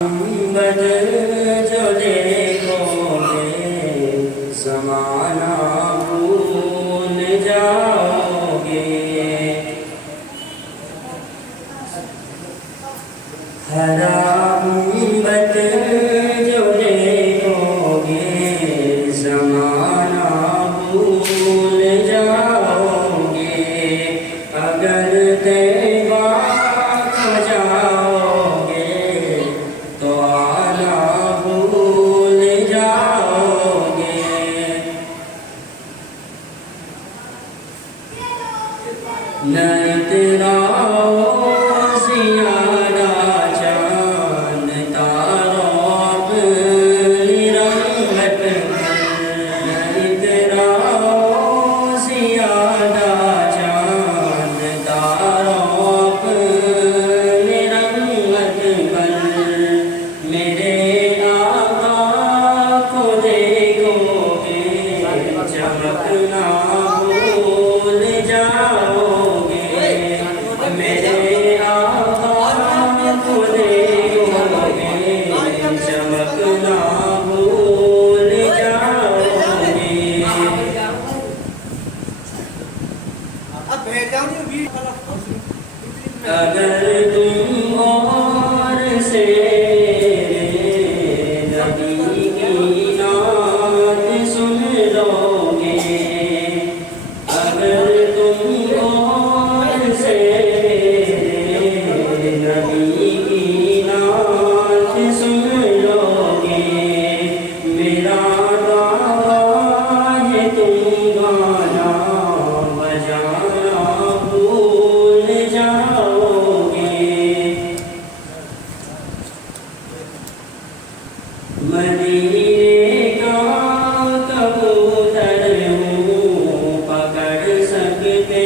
محمد جو دیکھو گے زمانہ بھول جاؤ گے، حرام بت جو دیکھو گے زمانہ بھول جاؤ گے، اگر دیوا کھو جاؤ گے تو آلہ بھول جاؤ گے، نہ اتراؤ زیادہ چاند تاروں اپنی رنگت پر، نہ اتراؤ زیادہ چاند تاروں اپنی رنگت پر، میرے آقا کو دیکھو گے چمکنا بھول جاؤ گے، میرے آقا کو دیکھو گے چمکنا بھول جاؤ گے، اگر تم اور سے نبی کی نعت سن لو گے، اگر تم اور سے نبی کی نعت سن لو گے، میرا دعویٰ ہے تم گانا بجانا بھول جاؤ گے، مدینے کا کبوتر ہوں پکڑ سکتے